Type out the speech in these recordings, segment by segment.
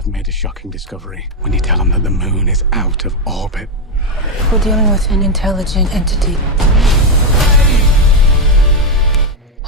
I've made a shocking discovery. When you tell them that the moon is out of orbit. We're dealing with an intelligent entity.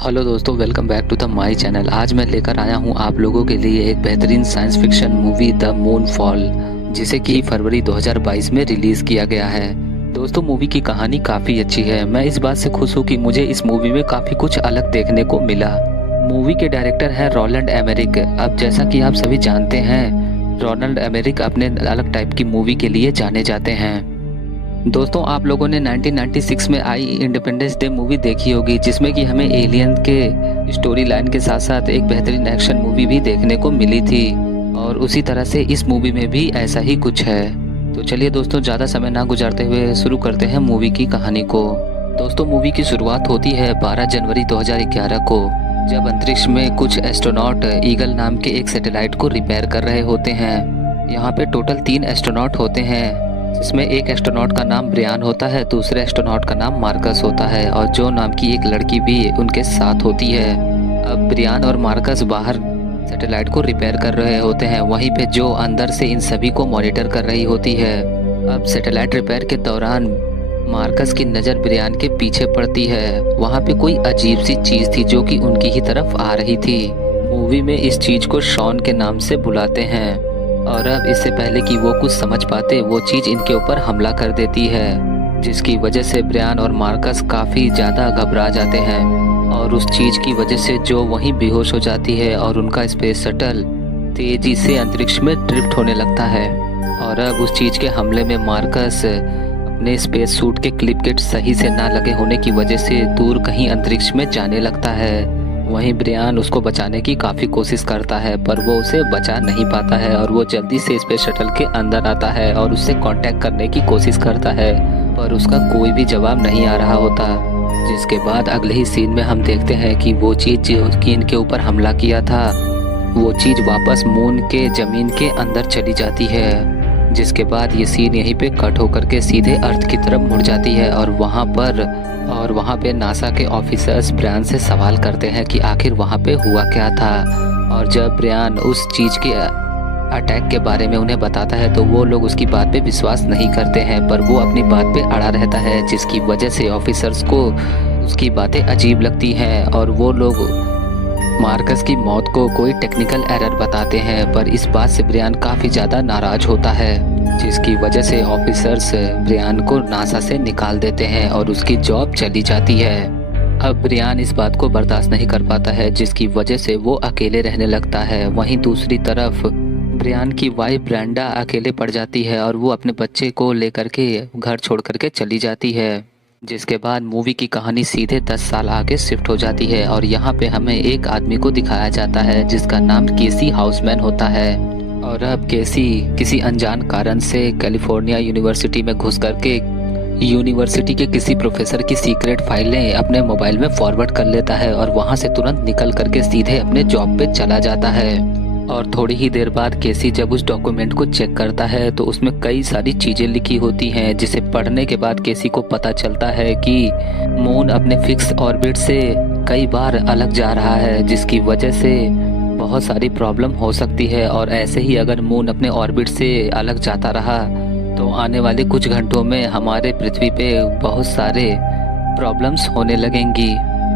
Hello दोस्तों, welcome back to the my channel. आज मैं लेकर आया हूं आप लोगों के लिए एक बेहतरीन science fiction movie the moon fall, जिसे कि फरवरी 2022 में रिलीज़ किया गया है। दोस्तों, मूवी की कहानी काफ़ी अच्छी है। मैं इस बात से खुश हूं कि मुझे इस मूवी में काफ़ी कुछ अलग देखने को मिला। मूवी के डायरेक्टर हैं रोलैंड एमेरिक। अब जैसा कि आप सभी जानते हैं, रोलैंड एमेरिक अपने अलग टाइप की मूवी के लिए जाने जाते हैं। दोस्तों, आप लोगों ने 1996 में आई इंडिपेंडेंस डे मूवी देखी होगी, जिसमें कि हमें एलियन के स्टोरी लाइन के साथ साथ एक बेहतरीन एक्शन मूवी भी देखने को मिली थी, और उसी तरह से इस मूवी में भी ऐसा ही कुछ है। तो चलिए दोस्तों, ज़्यादा समय ना गुजारते हुए शुरू करते हैं मूवी की कहानी को। दोस्तों, मूवी की शुरुआत होती है 12 जनवरी 2011 को, जब अंतरिक्ष में कुछ एस्ट्रोनॉट ईगल नाम के एक सैटेलाइट को रिपेयर कर रहे होते हैं। यहाँ पे टोटल 3 एस्ट्रोनॉट होते हैं, जिसमें एक एस्ट्रोनॉट का नाम ब्रियान होता है, दूसरे एस्ट्रोनॉट का नाम मार्कस होता है, और जो नाम की एक लड़की भी उनके साथ होती है। अब ब्रियान और मार्कस बाहर सैटेलाइट को रिपेयर कर रहे होते हैं, वहीं पे जो अंदर से इन सभी को मॉनिटर कर रही होती है। अब सैटेलाइट रिपेयर के दौरान मार्कस की नज़र ब्रियान के पीछे पड़ती है। वहाँ पे कोई अजीब सी चीज़ थी जो कि उनकी ही तरफ आ रही थी। मूवी में इस चीज़ को शॉन के नाम से बुलाते हैं, और अब इससे पहले कि वो कुछ समझ पाते, वो चीज़ इनके ऊपर हमला कर देती है, जिसकी वजह से ब्रियान और मार्कस काफ़ी ज़्यादा घबरा जाते हैं, और उस चीज़ की वजह से जो वहीं बेहोश हो जाती है, और उनका स्पेस शटल तेज़ी से अंतरिक्ष में ड्रिफ्ट होने लगता है। और अब उस चीज़ के हमले में मार्कस अपने स्पेस सूट के क्लिप किट सही से ना लगे होने की वजह से दूर कहीं अंतरिक्ष में जाने लगता है। वहीं ब्रियान उसको बचाने की काफ़ी कोशिश करता है, पर वो उसे बचा नहीं पाता है, और वो जल्दी से स्पेस शटल के अंदर आता है और उससे कांटेक्ट करने की कोशिश करता है, पर उसका कोई भी जवाब नहीं आ रहा होता। जिसके बाद अगले ही सीन में हम देखते हैं कि वो चीज़ जो कि इनके ऊपर हमला किया था, वो चीज़ वापस मून के ज़मीन के अंदर चली जाती है। जिसके बाद ये सीन यहीं पे कट होकर के सीधे अर्थ की तरफ मुड़ जाती है, और वहाँ पे नासा के ऑफिसर्स ब्रियान से सवाल करते हैं कि आखिर वहाँ पे हुआ क्या था। और जब ब्रियान उस चीज़ के अटैक के बारे में उन्हें बताता है, तो वो लोग उसकी बात पे विश्वास नहीं करते हैं, पर वो अपनी बात पे अड़ा रहता है, जिसकी वजह से ऑफिसर्स को उसकी बातें अजीब लगती हैं, और वो लोग मार्कस की मौत को कोई टेक्निकल एरर बताते हैं। पर इस बात से ब्रियान काफ़ी ज़्यादा नाराज़ होता है, जिसकी वजह से ऑफिसर्स ब्रियान को नासा से निकाल देते हैं और उसकी जॉब चली जाती है। अब ब्रियान इस बात को बर्दाश्त नहीं कर पाता है, जिसकी वजह से वो अकेले रहने लगता है। वहीं दूसरी तरफ ब्रियान की वाइफ ब्रेंडा अकेले पड़ जाती है, और वो अपने बच्चे को लेकर के घर छोड़ करके चली जाती है। जिसके बाद मूवी की कहानी सीधे 10 साल आगे शिफ्ट हो जाती है, और यहाँ पे हमें एक आदमी को दिखाया जाता है जिसका नाम केसी हाउसमैन होता है। और अब केसी किसी अनजान कारण से कैलिफोर्निया यूनिवर्सिटी में घुस करके यूनिवर्सिटी के किसी प्रोफेसर की सीक्रेट फाइलें अपने मोबाइल में फॉरवर्ड कर लेता है, और वहाँ से तुरंत निकल करके सीधे अपने जॉब पे चला जाता है। और थोड़ी ही देर बाद केसी जब उस डॉक्यूमेंट को चेक करता है, तो उसमें कई सारी चीज़ें लिखी होती हैं, जिसे पढ़ने के बाद केसी को पता चलता है कि मून अपने फिक्स ऑर्बिट से कई बार अलग जा रहा है, जिसकी वजह से बहुत सारी प्रॉब्लम हो सकती है। और ऐसे ही अगर मून अपने ऑर्बिट से अलग जाता रहा, तो आने वाले कुछ घंटों में हमारे पृथ्वी पे बहुत सारे प्रॉब्लम्स होने लगेंगी।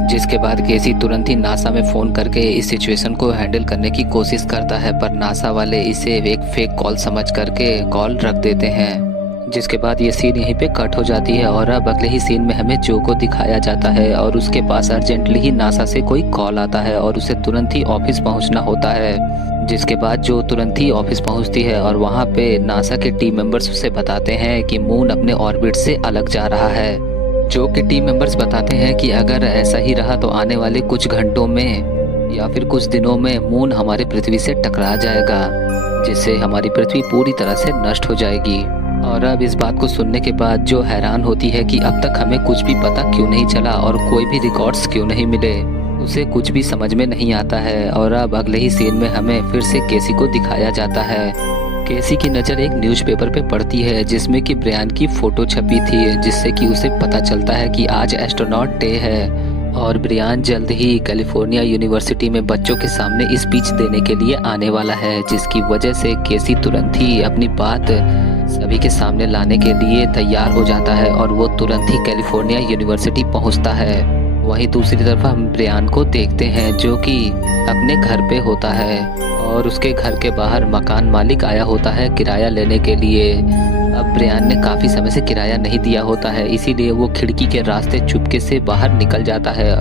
जिसके बाद केसी तुरंत ही नासा में फ़ोन करके इस सिचुएशन को हैंडल करने की कोशिश करता है, पर नासा वाले इसे एक फेक कॉल समझ करके कॉल रख देते हैं। जिसके बाद ये सीन यहीं पे कट हो जाती है, और अब अगले ही सीन में हमें जो को दिखाया जाता है, और उसके पास अर्जेंटली ही नासा से कोई कॉल आता है, और उसे तुरंत ही ऑफिस पहुंचना होता है। जिसके बाद जो तुरंत ही ऑफिस पहुंचती है, और वहाँ पे नासा के टीम मेंबर्स उसे बताते हैं कि मून अपने ऑर्बिट से अलग जा रहा है। जो कि टीम मेंबर्स बताते हैं कि अगर ऐसा ही रहा तो आने वाले कुछ घंटों में या फिर कुछ दिनों में मून हमारे पृथ्वी से टकरा जाएगा, जिससे हमारी पृथ्वी पूरी तरह से नष्ट हो जाएगी। और अब इस बात को सुनने के बाद जो हैरान होती है कि अब तक हमें कुछ भी पता क्यों नहीं चला, और कोई भी रिकॉर्ड्स क्यों नहीं मिले, उसे कुछ भी समझ में नहीं आता है। और अब अगले ही सीन में हमें फिर से केसी को दिखाया जाता है। केसी की नज़र एक न्यूज़पेपर पे पड़ती है, जिसमें कि ब्रियान की फ़ोटो छपी थी, जिससे कि उसे पता चलता है कि आज एस्ट्रोनॉट डे है। और ब्रियान जल्द ही कैलिफोर्निया यूनिवर्सिटी में बच्चों के सामने स्पीच देने के लिए आने वाला है, जिसकी वजह से केसी तुरंत ही अपनी बात सभी के सामने लाने के लिए तैयार हो जाता है और वो तुरंत ही कैलिफोर्निया यूनिवर्सिटी पहुंचता है। वहीं दूसरी तरफ हम ब्रियान को देखते हैं जो कि अपने घर पे होता है और उसके घर के बाहर मकान मालिक आया होता है किराया लेने के लिए। अब ब्रियान ने काफ़ी समय से किराया नहीं दिया होता है, इसीलिए वो खिड़की के रास्ते चुपके से बाहर निकल जाता है।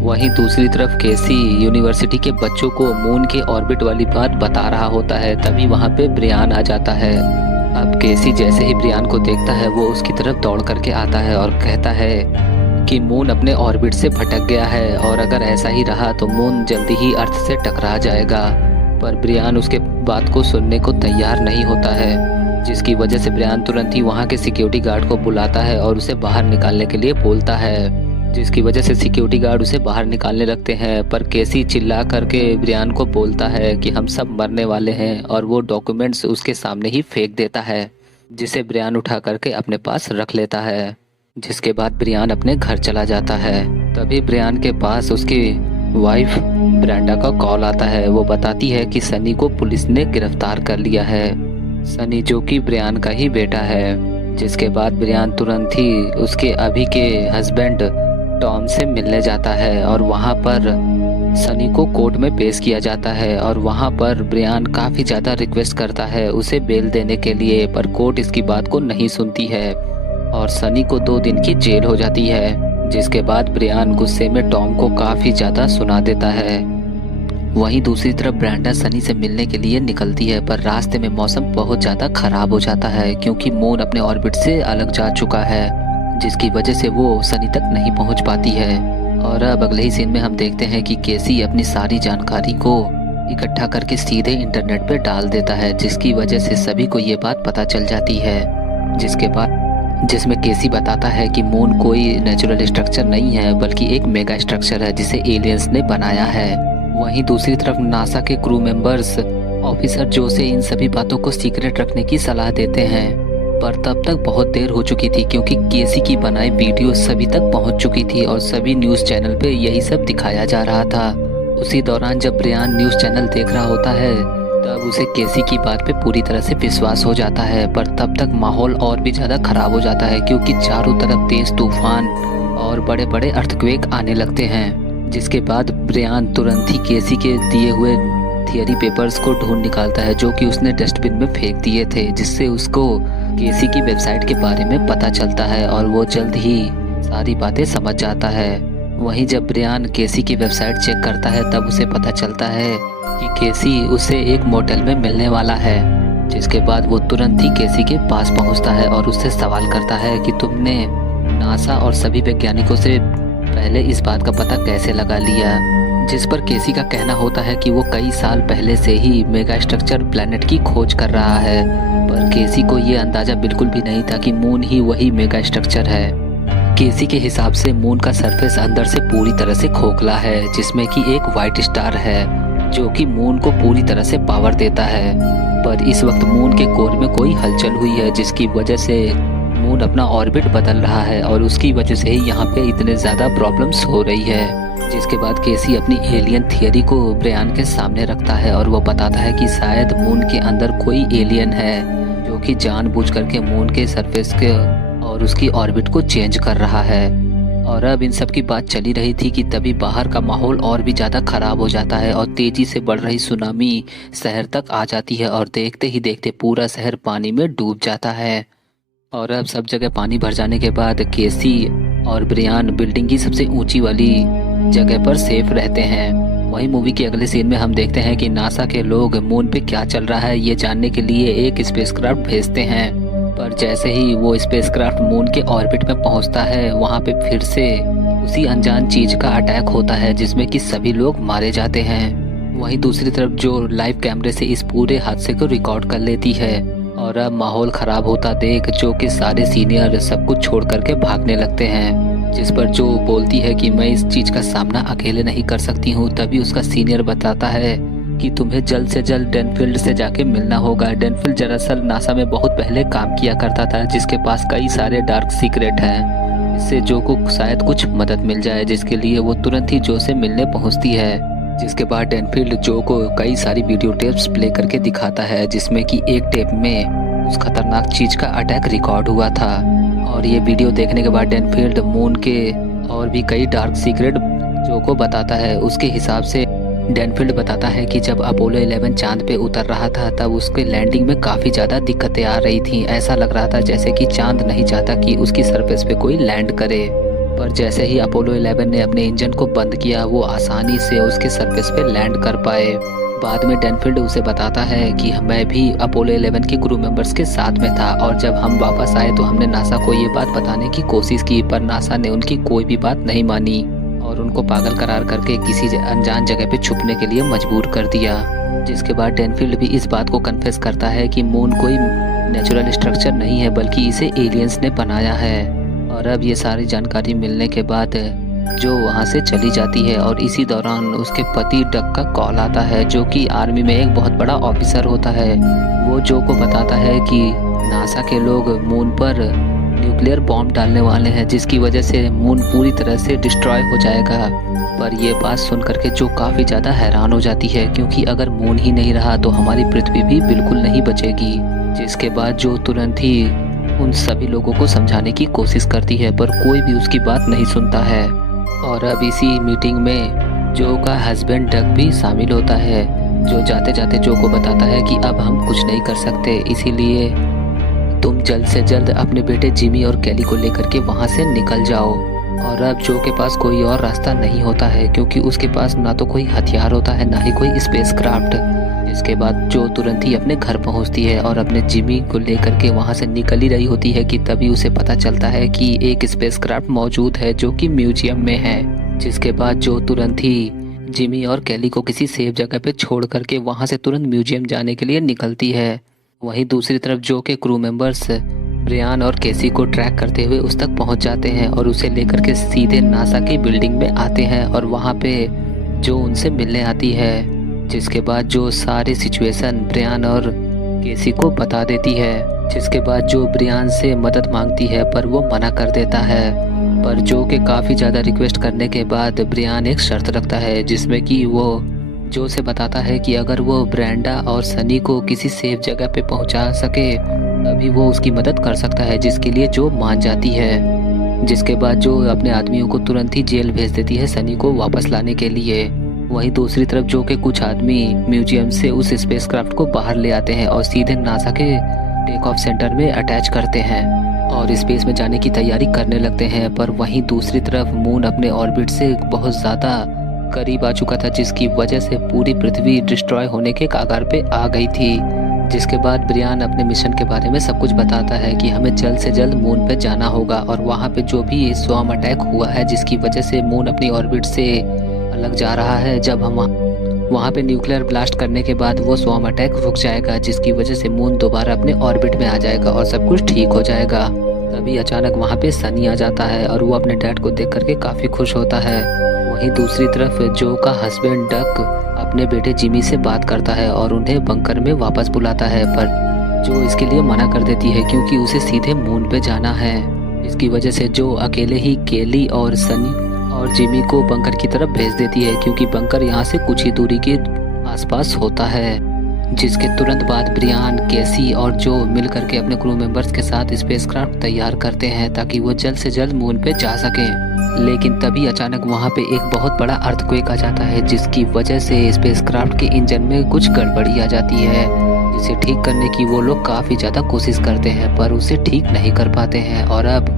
वहीं दूसरी तरफ केसी यूनिवर्सिटी के बच्चों को मून के ऑर्बिट वाली बात बता रहा होता है, तभी वहाँ पे ब्रियान आ जाता है। अब केसी जैसे ही ब्रियान को देखता है वो उसकी तरफ दौड़ करके आता है और कहता है कि मून अपने ऑर्बिट से भटक गया है और अगर ऐसा ही रहा तो मून जल्दी ही अर्थ से टकरा जाएगा। पर ब्रियान उसके बात को सुनने को तैयार नहीं होता है, जिसकी वजह से ब्रियान तुरंत ही वहाँ के सिक्योरिटी गार्ड को बुलाता है और उसे बाहर निकालने के लिए बोलता है, जिसकी वजह से सिक्योरिटी गार्ड उसे बाहर निकालने लगते हैं। पर केसी चिल्ला करके ब्रियान को बोलता है कि हम सब मरने वाले हैं और वो डॉक्यूमेंट्स उसके सामने ही फेंक देता है, जिसे ब्रियान उठा करके अपने पास रख लेता है। जिसके बाद ब्रियान अपने घर चला जाता है। तभी ब्रियान के पास उसकी वाइफ ब्रेंडा का कॉल आता है। वो बताती है कि सनी को पुलिस ने गिरफ्तार कर लिया है, सनी जो कि ब्रियान का ही बेटा है। जिसके बाद ब्रियान तुरंत ही उसके अभी के हस्बैंड टॉम से मिलने जाता है और वहाँ पर सनी को कोर्ट में पेश किया जाता है और वहाँ पर ब्रियान काफ़ी ज़्यादा रिक्वेस्ट करता है उसे बेल देने के लिए, पर कोर्ट इसकी बात को नहीं सुनती है और सनी को 2 दिन की जेल हो जाती है। जिसके बाद ब्रियान गुस्से में टॉम को काफ़ी ज़्यादा सुना देता है। वहीं दूसरी तरफ ब्रेंडा सनी से मिलने के लिए निकलती है, पर रास्ते में मौसम बहुत ज़्यादा ख़राब हो जाता है क्योंकि मून अपने ऑर्बिट से अलग जा चुका है, जिसकी वजह से वो सनी तक नहीं पहुंच पाती है। और अब अगले ही सीन में हम देखते हैं कि केसी अपनी सारी जानकारी को इकट्ठा करके सीधे इंटरनेट पे डाल देता है, जिसकी वजह से सभी को ये बात पता चल जाती है। जिसमें केसी बताता है कि मून कोई नेचुरल स्ट्रक्चर नहीं है बल्कि एक मेगा स्ट्रक्चर है जिसे एलियंस ने बनाया है। वहीं दूसरी तरफ नासा के क्रू मेंबर्स ऑफिसर जो से इन सभी बातों को सीक्रेट रखने की सलाह देते हैं, पर तब तक बहुत देर हो चुकी थी क्योंकि केसी की बनाई वीडियो सभी तक पहुंच चुकी थी और सभी न्यूज़ चैनल पे यही सब दिखाया जा रहा था। उसी दौरान जब ब्रियान न्यूज़ चैनल देख रहा होता है तब उसे केसी की बात पे पूरी तरह से विश्वास हो जाता है, पर तब तक माहौल और भी ज़्यादा ख़राब हो जाता है क्योंकि चारों तरफ तेज़ तूफान और बड़े बड़े अर्थक्वेक आने लगते हैं। जिसके बाद ब्रियान तुरंत ही केसी के दिए हुए थियरी पेपर्स को ढूंढ निकालता है जो कि उसने डस्टबिन में फेंक दिए थे, जिससे उसको केसी की वेबसाइट के बारे में पता चलता है और वो जल्द ही सारी बातें समझ जाता है। वहीं जब ब्रियान केसी की वेबसाइट चेक करता है तब उसे पता चलता है कि केसी उसे एक मोटेल में मिलने वाला है। जिसके बाद वो तुरंत ही केसी के पास पहुंचता है और उससे सवाल करता है कि तुमने नासा और सभी वैज्ञानिकों से पहले इस बात का पता कैसे लगा लिया। जिस पर केसी का कहना होता है कि वो कई साल पहले से ही मेगा स्ट्रक्चर प्लैनेट की खोज कर रहा है, पर केसी को ये अंदाज़ा बिल्कुल भी नहीं था कि मून ही वही मेगा स्ट्रक्चर है। केसी के हिसाब से मून का सरफेस अंदर से पूरी तरह से खोखला है, जिसमें कि एक वाइट स्टार है जो कि मून को पूरी तरह से पावर देता है। पर इस वक्त मून के कोर में कोई हलचल हुई है जिसकी वजह से मून अपना ऑर्बिट बदल रहा है और उसकी वजह से ही यहाँ पे इतने ज़्यादा प्रॉब्लम्स हो रही है। जिसके बाद केसी अपनी एलियन थियरी को ब्रियान के सामने रखता है और वो बताता है कि शायद मून के अंदर कोई एलियन है जो कि जानबूझ करके मून के सरफेस के और उसकी ऑर्बिट को चेंज कर रहा है। और अब इन सब की बात चली रही थी कि तभी बाहर का माहौल और भी ज़्यादा ख़राब हो जाता है और तेज़ी से बढ़ रही सुनामी शहर तक आ जाती है और देखते ही देखते पूरा शहर पानी में डूब जाता है। और अब सब जगह पानी भर जाने के बाद केसी और ब्रियान बिल्डिंग की सबसे ऊंची वाली जगह पर सेफ रहते हैं। वहीं मूवी के अगले सीन में हम देखते हैं कि नासा के लोग मून पे क्या चल रहा है ये जानने के लिए एक स्पेसक्राफ्ट भेजते हैं, पर जैसे ही वो स्पेसक्राफ्ट मून के ऑर्बिट में पहुंचता है वहां पे फिर से उसी अनजान चीज का अटैक होता है जिसमें कि सभी लोग मारे जाते हैं। वहीं दूसरी तरफ जो लाइव कैमरे से इस पूरे हादसे को रिकॉर्ड कर लेती है और अब माहौल ख़राब होता देख जो कि सारे सीनियर सब कुछ छोड़ करके भागने लगते हैं। जिस पर जो बोलती है कि मैं इस चीज़ का सामना अकेले नहीं कर सकती हूँ। तभी उसका सीनियर बताता है कि तुम्हें जल्द से जल्द डेनफील्ड से जाके मिलना होगा। डेनफील्ड दरअसल नासा में बहुत पहले काम किया करता था जिसके पास कई सारे डार्क सीक्रेट हैं। इससे जो को शायद कुछ मदद मिल जाए, जिसके लिए वो तुरंत ही जो से मिलने पहुंचती है। जिसके बाद डेनफील्ड जो को कई सारी वीडियो टेप्स प्ले करके दिखाता है, जिसमें कि एक टेप में उस खतरनाक चीज का अटैक रिकॉर्ड हुआ था। और ये वीडियो देखने के बाद डेनफील्ड मून के और भी कई डार्क सीक्रेट जो को बताता है। उसके हिसाब से डेनफील्ड बताता है कि जब अपोलो 11 चांद पे उतर रहा था तब उसके लैंडिंग में काफ़ी ज़्यादा दिक्कतें आ रही थी। ऐसा लग रहा था जैसे कि चांद नहीं चाहता कि उसकी सरफेस पे कोई लैंड करे। पर जैसे ही अपोलो 11 ने अपने इंजन को बंद किया, वो आसानी से उसके सरफेस पे लैंड कर पाए। बाद में डेनफील्ड उसे बताता है कि मैं भी अपोलो 11 के क्रू मेंबर्स के साथ में था, और जब हम वापस आए तो हमने नासा को ये बात बताने की कोशिश की, पर नासा ने उनकी कोई भी बात नहीं मानी और उनको पागल करार करके किसी अनजान जगह पे छुपने के लिए मजबूर कर दिया। जिसके बाद डेनफील्ड भी इस बात को कन्फेस करता है कि मून कोई नेचुरल स्ट्रक्चर नहीं है, बल्कि इसे एलियंस ने बनाया है। और अब ये सारी जानकारी मिलने के बाद जो वहाँ से चली जाती है, और इसी दौरान उसके पति डक का कॉल आता है, जो कि आर्मी में एक बहुत बड़ा ऑफिसर होता है। वो जो को बताता है कि नासा के लोग मून पर न्यूक्लियर बॉम्ब डालने वाले हैं, जिसकी वजह से मून पूरी तरह से डिस्ट्रॉय हो जाएगा। पर ये बात सुन करके जो काफ़ी ज़्यादा हैरान हो जाती है, क्योंकि अगर मून ही नहीं रहा तो हमारी पृथ्वी भी बिल्कुल नहीं बचेगी। जिसके बाद जो तुरंत ही उन सभी लोगों को समझाने की कोशिश करती है, पर कोई भी उसकी बात नहीं सुनता है। और अब इसी मीटिंग में जो का हस्बैंड डक भी शामिल होता है, जो जाते जाते जो को बताता है कि अब हम कुछ नहीं कर सकते, इसीलिए तुम जल्द से जल्द अपने बेटे जिमी और कैली को लेकर के वहाँ से निकल जाओ। और अब जो के पास कोई और रास्ता नहीं होता है, क्योंकि उसके पास ना तो कोई हथियार होता है, ना ही कोई स्पेसक्राफ्ट। इसके बाद जो तुरंत ही अपने घर पहुंचती है और अपने जिमी को लेकर के वहां से निकल ही रही होती है कि तभी उसे पता चलता है कि एक स्पेसक्राफ्ट मौजूद है जो कि म्यूजियम में है। जिसके बाद जो तुरंत ही जिमी और कैली को किसी सेफ जगह पे छोड़ करके वहां से तुरंत म्यूजियम जाने के लिए निकलती है। वहीं दूसरी तरफ जो के क्रू मेंबर्स ब्रियान और केसी को ट्रैक करते हुए उस तक पहुंच जाते हैं और उसे लेकर के सीधे नासा की बिल्डिंग में आते हैं, और वहां पे जो उनसे मिलने आती है। जिसके बाद जो सारी सिचुएशन ब्रियान और केसी को बता देती है। जिसके बाद जो ब्रियान से मदद मांगती है, पर वो मना कर देता है। पर जो के काफ़ी ज़्यादा रिक्वेस्ट करने के बाद ब्रियान एक शर्त रखता है, जिसमें कि वो जो से बताता है कि अगर वो ब्रेंडा और सनी को किसी सेफ जगह पे पहुंचा सके तभी वो उसकी मदद कर सकता है, जिसके लिए जो मान जाती है। जिसके बाद जो अपने आदमियों को तुरंत ही जेल भेज देती है सनी को वापस लाने के लिए। वहीं दूसरी तरफ जो के कुछ आदमी म्यूजियम से उस स्पेसक्राफ्ट को बाहर ले आते हैं और सीधे नासा के टेक ऑफ सेंटर में अटैच करते हैं और स्पेस में जाने की तैयारी करने लगते हैं। पर वहीं दूसरी तरफ मून अपने ऑर्बिट से बहुत ज़्यादा करीब आ चुका था, जिसकी वजह से पूरी पृथ्वी डिस्ट्रॉय होने के कगार पे आ गई थी। जिसके बाद ब्रियान अपने मिशन के बारे में सब कुछ बताता है कि हमें जल्द से जल्द मून पे जाना होगा, और वहाँ पे जो भी स्वॉर्म अटैक हुआ है जिसकी वजह से मून अपनी ऑर्बिट से अलग जा रहा है, जब हम वहाँ पे न्यूक्लियर ब्लास्ट करने के बाद वो स्वॉर्म अटैक रुक जाएगा, जिसकी वजह से मून दोबारा अपने ऑर्बिट में आ जाएगा और सब कुछ ठीक हो जाएगा। तभी अचानक वहाँ पे सनी आ जाता है और वो अपने डैड को देख करके काफ़ी खुश होता है। वहीं दूसरी तरफ जो का हस्बैंड डक अपने बेटे जिमी से बात करता है और उन्हें बंकर में वापस बुलाता है, पर जो इसके लिए मना कर देती है क्योंकि उसे सीधे मून पे जाना है। इसकी वजह से जो अकेले ही केली और सनी और जिमी को बंकर की तरफ भेज देती है, क्योंकि बंकर यहाँ से कुछ ही दूरी के आसपास होता है। जिसके तुरंत बाद ब्रियान, केसी और जो मिल करके अपने क्रू मेंबर्स के साथ स्पेसक्राफ्ट तैयार करते हैं ताकि वो जल्द से जल्द मून पे जा सकें। लेकिन तभी अचानक वहाँ पे एक बहुत बड़ा अर्थक्वेक आ जाता है, जिसकी वजह से स्पेसक्राफ्ट के इंजन में कुछ गड़बड़ी आ जाती है, जिसे ठीक करने की वो लोग काफ़ी ज़्यादा कोशिश करते हैं पर उसे ठीक नहीं कर पाते हैं, और अब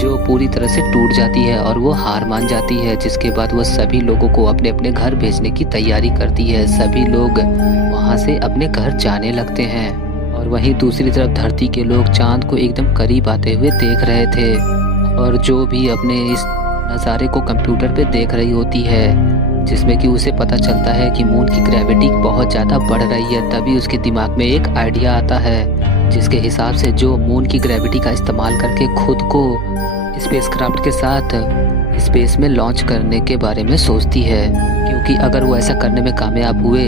जो पूरी तरह से टूट जाती है और वो हार मान जाती है। जिसके बाद वो सभी लोगों को अपने अपने घर भेजने की तैयारी करती है। सभी लोग वहाँ से अपने घर जाने लगते हैं, और वहीं दूसरी तरफ धरती के लोग चांद को एकदम करीब आते हुए देख रहे थे, और जो भी अपने इस नज़ारे को कंप्यूटर पे देख रही होती है, जिसमें कि उसे पता चलता है कि मून की ग्रेविटी बहुत ज़्यादा बढ़ रही है। तभी उसके दिमाग में एक आइडिया आता है, जिसके हिसाब से जो मून की ग्रेविटी का इस्तेमाल करके खुद को स्पेसक्राफ्ट के साथ स्पेस में लॉन्च करने के बारे में सोचती है, क्योंकि अगर वो ऐसा करने में कामयाब हुए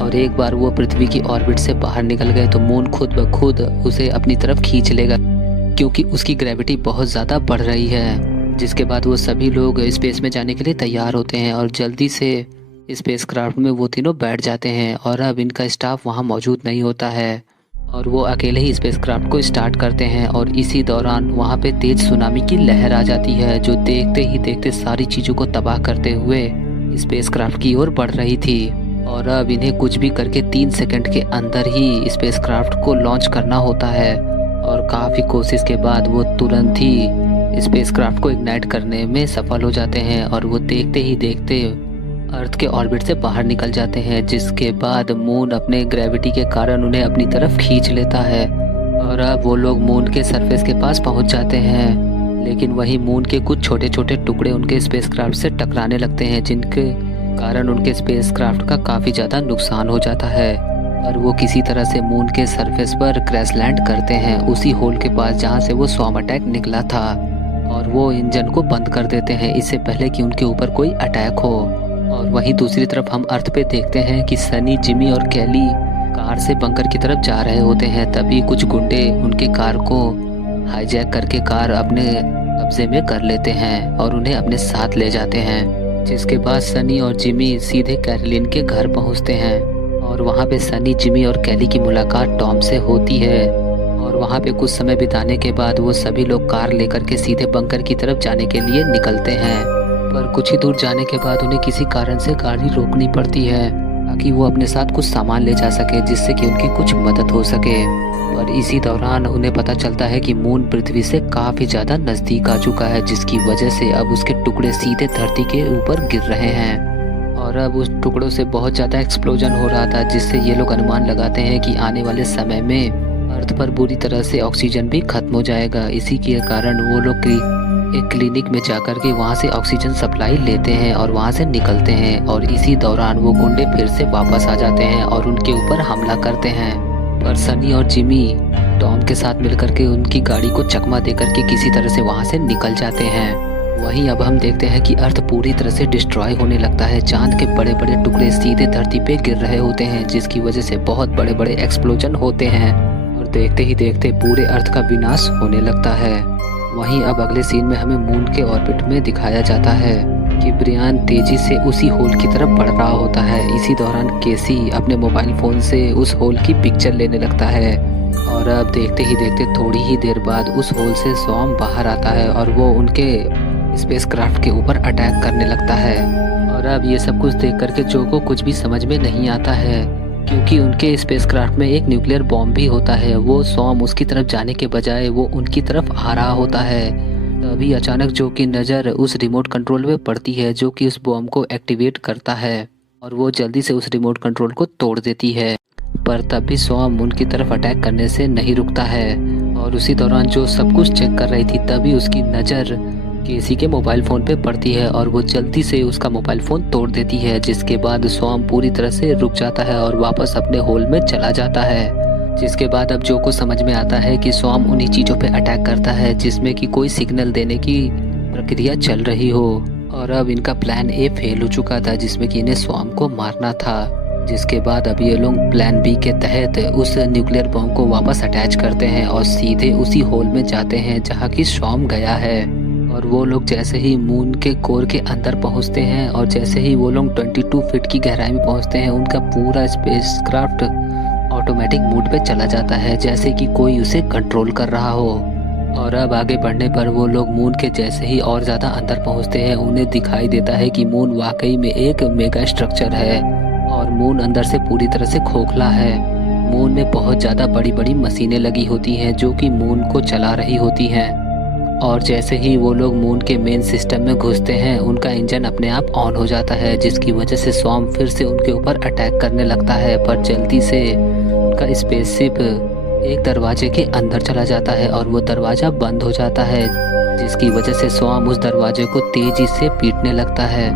और एक बार वो पृथ्वी की ऑर्बिट से बाहर निकल गए तो मून खुद ब खुद उसे अपनी तरफ खींच लेगा, क्योंकि उसकी ग्रेविटी बहुत ज़्यादा बढ़ रही है। जिसके बाद वो सभी लोग स्पेस में जाने के लिए तैयार होते हैं और जल्दी से स्पेस क्राफ्ट में वो तीनों बैठ जाते हैं और अब इनका स्टाफ वहाँ मौजूद नहीं होता है और वो अकेले ही स्पेस क्राफ्ट को स्टार्ट करते हैं। और इसी दौरान वहाँ पे तेज सुनामी की लहर आ जाती है जो देखते ही देखते सारी चीज़ों को तबाह करते हुए स्पेस क्राफ्ट की ओर बढ़ रही थी। और अब इन्हें कुछ भी करके 3 सेकंड के अंदर ही स्पेस क्राफ्ट को लॉन्च करना होता है और काफ़ी कोशिश के बाद वो तुरंत ही स्पेस क्राफ्ट को इग्नाइट करने में सफल हो जाते हैं और वो देखते ही देखते अर्थ के ऑर्बिट से बाहर निकल जाते हैं, जिसके बाद मून अपने ग्रेविटी के कारण उन्हें अपनी तरफ खींच लेता है और अब वो लोग मून के सरफेस के पास पहुंच जाते हैं। लेकिन वहीं मून के कुछ छोटे छोटे टुकड़े उनके स्पेसक्राफ्ट से टकराने लगते हैं, जिनके कारण उनके स्पेसक्राफ्ट का काफ़ी ज़्यादा नुकसान हो जाता है और वो किसी तरह से मून के सरफेस पर क्रैश लैंड करते हैं, उसी होल के पास जहाँ से वो स्वॉर्म अटैक निकला था। और वो इंजन को बंद कर देते हैं इससे पहले कि उनके ऊपर कोई अटैक हो। और वहीं दूसरी तरफ हम अर्थ पे देखते हैं कि सनी, जिमी और कैली कार से बंकर की तरफ जा रहे होते हैं। तभी कुछ गुंडे उनके कार को हाईजैक करके कार अपने कब्जे में कर लेते हैं और उन्हें अपने साथ ले जाते हैं, जिसके बाद सनी और जिमी सीधे कैरोलिन के घर पहुंचते हैं। और वहां पे सनी, जिमी और कैली की मुलाकात टॉम से होती है और वहां पे कुछ समय बिताने के बाद वो सभी लोग कार लेकर के सीधे बंकर की तरफ जाने के लिए निकलते हैं। पर कुछ ही दूर जाने के बाद उन्हें किसी कारण से गाड़ी रोकनी पड़ती है ताकि वो अपने साथ कुछ सामान ले जा सके, जिससे कि उनकी कुछ मदद हो सके। पर इसी दौरान उन्हें पता चलता है कि मून पृथ्वी से काफ़ी ज़्यादा नज़दीक आ चुका है, जिसकी वजह से अब उसके टुकड़े सीधे धरती के ऊपर गिर रहे हैं। और अब उस टुकड़ों से बहुत ज़्यादा एक्सप्लोजन हो रहा था, जिससे ये लोग अनुमान लगाते हैं कि आने वाले समय में अर्थ पर बुरी तरह से ऑक्सीजन भी खत्म हो जाएगा। इसी के कारण वो लोग एक क्लिनिक में जाकर के वहाँ से ऑक्सीजन सप्लाई लेते हैं और वहाँ से निकलते हैं। और इसी दौरान वो गुंडे फिर से वापस आ जाते हैं और उनके ऊपर हमला करते हैं। पर सनी और जिमी टॉम के साथ मिलकर के उनकी गाड़ी को चकमा देकर के किसी तरह से वहाँ से निकल जाते हैं। वहीं अब हम देखते हैं कि अर्थ पूरी तरह से डिस्ट्रॉय होने लगता है। चांद के बड़े बड़े टुकड़े सीधे धरती पे गिर रहे होते हैं, जिसकी वजह से बहुत बड़े बड़े एक्सप्लोजन होते हैं और देखते ही देखते पूरे अर्थ का विनाश होने लगता है। वहीं अब अगले सीन में हमें मून के ऑर्बिट में दिखाया जाता है कि ब्रियान तेजी से उसी होल की तरफ बढ़ रहा होता है। इसी दौरान केसी अपने मोबाइल फ़ोन से उस होल की पिक्चर लेने लगता है और अब देखते ही देखते थोड़ी ही देर बाद उस होल से स्वॉर्म बाहर आता है और वो उनके स्पेसक्राफ्ट के ऊपर अटैक करने लगता है। और अब ये सब कुछ देख करके जो को कुछ भी समझ में नहीं आता है, क्योंकि उनके स्पेसक्राफ्ट में एक न्यूक्लियर बॉम्ब भी होता है। वो स्वॉर्म उसकी तरफ जाने के बजाय वो उनकी तरफ आ रहा होता है। तभी अचानक जो की नज़र उस रिमोट कंट्रोल में पड़ती है, जो कि उस बॉम्ब को एक्टिवेट करता है और वो जल्दी से उस रिमोट कंट्रोल को तोड़ देती है। पर तब भी स्वॉर्म उनकी तरफ अटैक करने से नहीं रुकता है। और उसी दौरान जो सब कुछ चेक कर रही थी, तभी उसकी नज़र केसी के मोबाइल फ़ोन पे पड़ती है और वो जल्दी से उसका मोबाइल फ़ोन तोड़ देती है, जिसके बाद स्वॉर्म पूरी तरह से रुक जाता है और वापस अपने होल में चला जाता है। जिसके बाद अब जो को समझ में आता है कि स्वॉर्म उन्हीं चीज़ों पे अटैक करता है जिसमें कि कोई सिग्नल देने की प्रक्रिया चल रही हो। और अब इनका प्लान ए फेल हो चुका था, जिसमें कि इन्हें स्वॉर्म को मारना था। जिसके बाद अब ये लोग प्लान बी के तहत उस न्यूक्लियर बॉम्ब को वापस अटैच करते हैं और सीधे उसी होल में जाते हैं जहाँ की स्वॉर्म गया है। और वो लोग जैसे ही मून के कोर के अंदर पहुंचते हैं और जैसे ही वो लोग 22 फीट की गहराई में पहुंचते हैं, उनका पूरा स्पेसक्राफ्ट ऑटोमेटिक मोड पे चला जाता है, जैसे कि कोई उसे कंट्रोल कर रहा हो। और अब आगे बढ़ने पर वो लोग मून के जैसे ही और ज़्यादा अंदर पहुंचते हैं, उन्हें दिखाई देता है कि मून वाकई में एक मेगा स्ट्रक्चर है और मून अंदर से पूरी तरह से खोखला है। मून में बहुत ज़्यादा बड़ी बड़ी मशीनें लगी होती हैं जो कि मून को चला रही होती हैं। और जैसे ही वो लोग मून के मेन सिस्टम में घुसते हैं, उनका इंजन अपने आप ऑन हो जाता है, जिसकी वजह से स्वॉर्म फिर से उनके ऊपर अटैक करने लगता है। पर जल्दी से उनका स्पेसशिप एक दरवाजे के अंदर चला जाता है और वो दरवाज़ा बंद हो जाता है, जिसकी वजह से स्वॉर्म उस दरवाजे को तेज़ी से पीटने लगता है।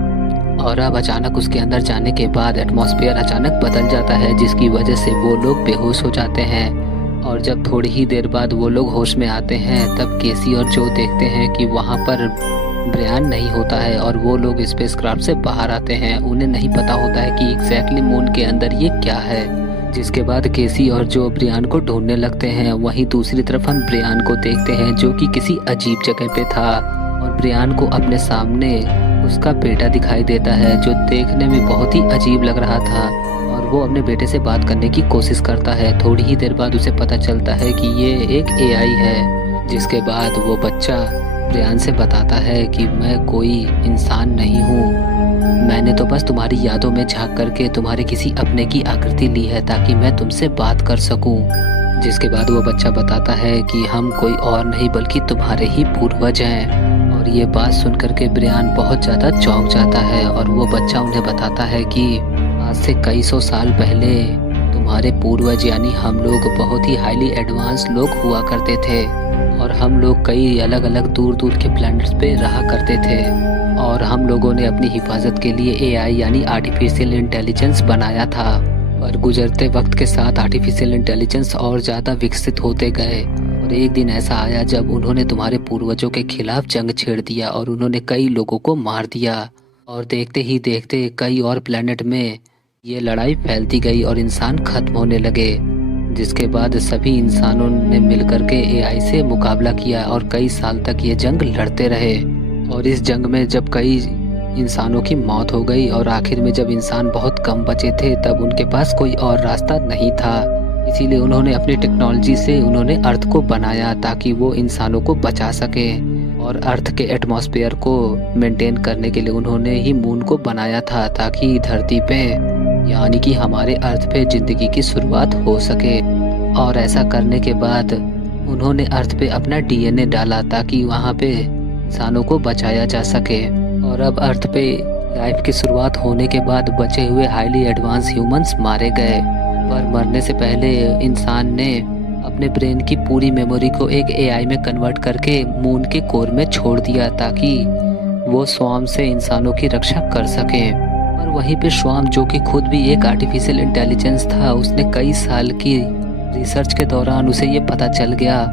और अब अचानक उसके अंदर जाने के बाद एटमॉस्फेयर अचानक बदल जाता है, जिसकी वजह से वो लोग बेहोश हो जाते हैं। और जब थोड़ी ही देर बाद वो लोग होश में आते हैं, तब केसी और जो देखते हैं कि वहाँ पर ब्रियान नहीं होता है और वो लोग स्पेसक्राफ्ट से बाहर आते हैं। उन्हें नहीं पता होता है कि एग्जैक्टली मून के अंदर ये क्या है। जिसके बाद केसी और जो ब्रियान को ढूंढने लगते हैं। वहीं दूसरी तरफ हम ब्रियान को देखते हैं जो कि किसी अजीब जगह पे था और ब्रियान को अपने सामने उसका बेटा दिखाई देता है, जो देखने में बहुत ही अजीब लग रहा था, और वो अपने बेटे से बात करने की कोशिश करता है। थोड़ी ही देर बाद उसे पता चलता है कि ये एक एआई है, जिसके बाद वो बच्चा ब्रियान से बताता है कि मैं कोई इंसान नहीं हूँ, मैंने तो बस तुम्हारी यादों में झांक करके तुम्हारे किसी अपने की आकृति ली है ताकि मैं तुमसे बात कर सकूं। जिसके बाद वो बच्चा बताता है कि हम कोई और नहीं बल्कि तुम्हारे ही पूर्वज हैं। और ये बात सुनकर के ब्रियान बहुत ज़्यादा चौंक जाता है, और वो बच्चा उन्हें बताता है कि आज से कई सौ साल पहले तुम्हारे पूर्वज यानी हम लोग बहुत ही हाईली एडवांस लोग हुआ करते थे, और हम लोग कई अलग अलग दूर दूर के प्लैनेट्स पे रहा करते थे, और हम लोगों ने अपनी हिफाजत के लिए एआई यानी आर्टिफिशियल इंटेलिजेंस बनाया था। पर गुजरते वक्त के साथ आर्टिफिशियल इंटेलिजेंस और ज़्यादा विकसित होते गए, और एक दिन ऐसा आया जब उन्होंने तुम्हारे पूर्वजों के खिलाफ जंग छेड़ दिया और उन्होंने कई लोगों को मार दिया, और देखते ही देखते कई और प्लैनेट में ये लड़ाई फैलती गई और इंसान खत्म होने लगे। जिसके बाद सभी इंसानों ने मिलकर के एआई से मुकाबला किया और कई साल तक ये जंग लड़ते रहे, और इस जंग में जब कई इंसानों की मौत हो गई और आखिर में जब इंसान बहुत कम बचे थे, तब उनके पास कोई और रास्ता नहीं था। इसीलिए उन्होंने अपनी टेक्नोलॉजी से उन्होंने अर्थ को बनाया ताकि वो इंसानों को बचा सके, और अर्थ के एटमॉस्फेयर को मेंटेन करने के लिए उन्होंने ही मून को बनाया था ताकि धरती पे यानी कि हमारे अर्थ पे ज़िंदगी की शुरुआत हो सके। और ऐसा करने के बाद उन्होंने अर्थ पे अपना डीएनए डाला ताकि वहाँ पे इंसानों को बचाया जा सके। और अब अर्थ पे लाइफ की शुरुआत होने के बाद बचे हुए हाईली एडवांस ह्यूमंस मारे गए, पर मरने से पहले इंसान ने अपने ब्रेन की पूरी मेमोरी को एक एआई में कन्वर्ट करके मून के कोर में छोड़ दिया ताकि वो स्वाम से इंसानों की रक्षा कर सके। और वहीं पे स्वाम, जो कि खुद भी एक आर्टिफिशियल इंटेलिजेंस था, उसने कई साल की रिसर्च के दौरान उसे ये पता चल गया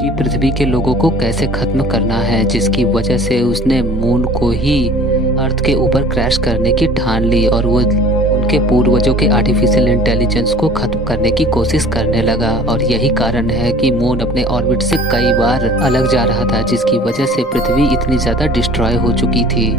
कि पृथ्वी के लोगों को कैसे खत्म करना है, जिसकी वजह से उसने मून को ही अर्थ के ऊपर क्रैश करने की ठान ली, और वो उनके पूर्वजों के आर्टिफिशियल इंटेलिजेंस को खत्म करने की कोशिश करने लगा। और यही कारण है कि मून अपने ऑर्बिट से कई बार अलग जा रहा था, जिसकी वजह से पृथ्वी इतनी ज़्यादा डिस्ट्रॉय हो चुकी थी।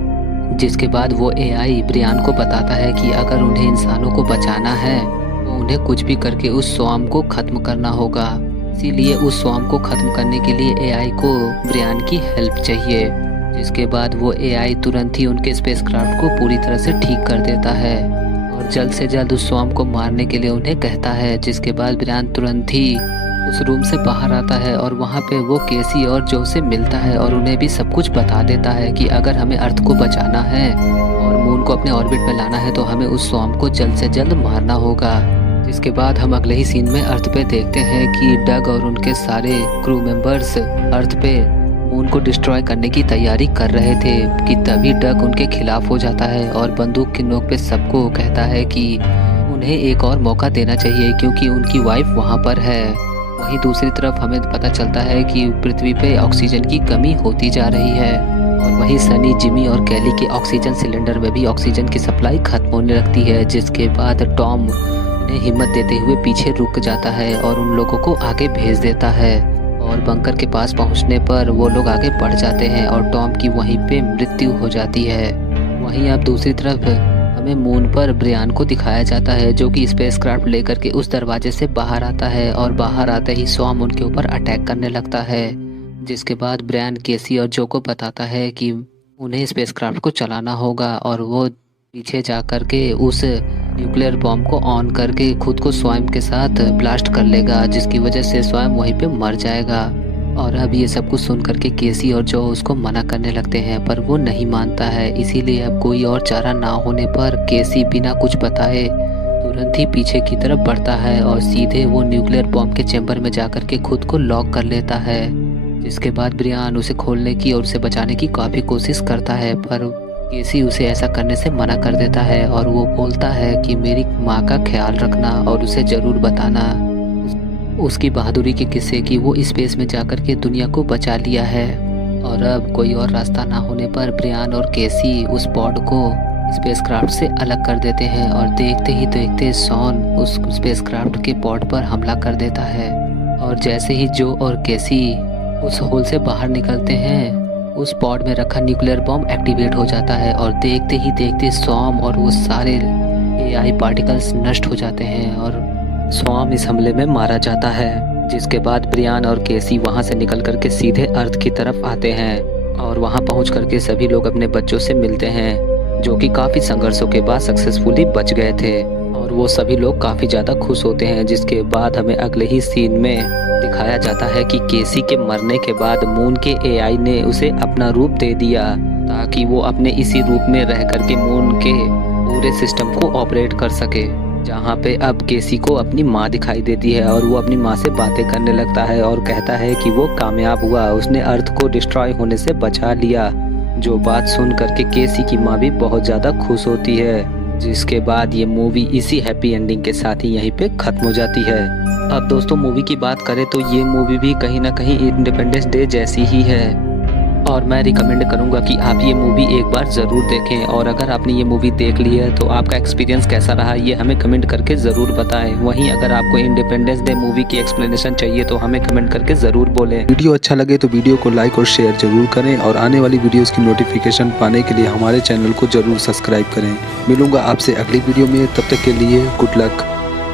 जिसके बाद वो एआई ब्रियान को बताता है कि अगर उन्हें इंसानों को बचाना है तो उन्हें कुछ भी करके उस स्वाम को खत्म करना होगा। इसीलिए उस स्वाम को खत्म करने के लिए एआई को ब्रियान की हेल्प चाहिए। जिसके बाद वो एआई तुरंत ही उनके स्पेसक्राफ्ट को पूरी तरह से ठीक कर देता है और जल्द से जल्द उस स्वाम को मारने के लिए उन्हें कहता है। जिसके बाद ब्रियान तुरंत ही उस रूम से बाहर आता है और वहाँ पे वो केसी और जो से मिलता है और उन्हें भी सब कुछ बता देता है कि अगर हमें अर्थ को बचाना है और मून को अपने ऑर्बिट में लाना है तो हमें उस स्वाम को जल्द से जल्द मारना होगा। जिसके बाद हम अगले ही सीन में अर्थ पे देखते हैं कि डग और उनके सारे क्रू मेंबर्स अर्थ पे मून को डिस्ट्रॉय करने की तैयारी कर रहे थे कि तभी डग उनके खिलाफ हो जाता है और बंदूक की नोक पे सबको कहता है कि उन्हें एक और मौका देना चाहिए क्योंकि उनकी वाइफ वहाँ पर है। वहीं दूसरी तरफ हमें पता चलता है कि पृथ्वी पे ऑक्सीजन की कमी होती जा रही है और वहीं सनी, जिमी और कैली के ऑक्सीजन सिलेंडर में भी ऑक्सीजन की सप्लाई खत्म होने लगती है। जिसके बाद टॉम ने हिम्मत देते हुए पीछे रुक जाता है और उन लोगों को आगे भेज देता है और बंकर के पास पहुंचने पर वो लोग आगे बढ़ जाते हैं और टॉम की वहीं पे मृत्यु हो जाती है। वहीं अब दूसरी तरफ हमें मून पर ब्रियान को दिखाया जाता है जो कि स्पेसक्राफ्ट लेकर के उस दरवाजे से बाहर आता है और बाहर आते ही स्वाम उनके ऊपर अटैक करने लगता है। जिसके बाद ब्रियान केसी और जो को बताता है कि उन्हें स्पेसक्राफ्ट को चलाना होगा और वो पीछे जा कर के उस न्यूक्लियर बॉम्ब को ऑन करके खुद को स्वयं के साथ ब्लास्ट कर लेगा, जिसकी वजह से स्वयं वहीं पे मर जाएगा। और अब ये सब कुछ सुन करके केसी और जो उसको मना करने लगते हैं पर वो नहीं मानता है। इसीलिए अब कोई और चारा ना होने पर केसी बिना कुछ बताए तुरंत ही पीछे की तरफ बढ़ता है और सीधे वो न्यूक्लियर बॉम्ब के चैम्बर में जाकर के खुद को लॉक कर लेता है। जिसके बाद ब्रियान उसे खोलने की और उसे बचाने की काफ़ी कोशिश करता है पर केसी उसे ऐसा करने से मना कर देता है और वो बोलता है कि मेरी माँ का ख्याल रखना और उसे ज़रूर बताना उसकी बहादुरी के किस्से कि वो स्पेस में जाकर के दुनिया को बचा लिया है। और अब कोई और रास्ता ना होने पर ब्रियान और केसी उस पॉड को स्पेसक्राफ्ट से अलग कर देते हैं और देखते ही देखते शॉन उस स्पेसक्राफ्ट के पॉड पर हमला कर देता है। और जैसे ही जो और केसी उस होल से बाहर निकलते हैं उस पॉड में रखा न्यूक्लियर बॉम्ब एक्टिवेट हो जाता है और देखते ही देखते स्वॉर्म और वो सारे एआई पार्टिकल्स नष्ट हो जाते हैं और स्वॉर्म इस हमले में मारा जाता है। जिसके बाद ब्रियान और केसी वहां से निकल करके सीधे अर्थ की तरफ आते हैं और वहां पहुंच करके सभी लोग अपने बच्चों से मिलते हैं जो कि काफ़ी संघर्षों के बाद सक्सेसफुली बच गए थे और वो सभी लोग काफ़ी ज़्यादा खुश होते हैं। जिसके बाद हमें अगले ही सीन में दिखाया जाता है कि केसी के मरने के बाद मून के एआई ने उसे अपना रूप दे दिया ताकि वो अपने इसी रूप में रह करके मून के पूरे सिस्टम को ऑपरेट कर सके। जहाँ पे अब केसी को अपनी माँ दिखाई देती है और वो अपनी माँ से बातें करने लगता है और कहता है कि वो कामयाब हुआ, उसने अर्थ को डिस्ट्रॉय होने से बचा लिया। जो बात सुन करके केसी की माँ भी बहुत ज़्यादा खुश होती है। जिसके बाद ये मूवी इसी हैप्पी एंडिंग के साथ ही यहीं पे ख़त्म हो जाती है। अब दोस्तों मूवी की बात करें तो ये मूवी भी कहीं ना कहीं इंडिपेंडेंस डे जैसी ही है और मैं रिकमेंड करूंगा कि आप ये मूवी एक बार ज़रूर देखें। और अगर आपने ये मूवी देख ली है तो आपका एक्सपीरियंस कैसा रहा ये हमें कमेंट करके ज़रूर बताएं। वहीं अगर आपको इंडिपेंडेंस डे मूवी की एक्सप्लेनेशन चाहिए तो हमें कमेंट करके ज़रूर बोलें। वीडियो अच्छा लगे तो वीडियो को लाइक और शेयर जरूर करें और आने वाली वीडियोस की नोटिफिकेशन पाने के लिए हमारे चैनल को जरूर सब्सक्राइब करें। मिलूंगा आपसे अगली वीडियो में, तब तक के लिए गुड लक।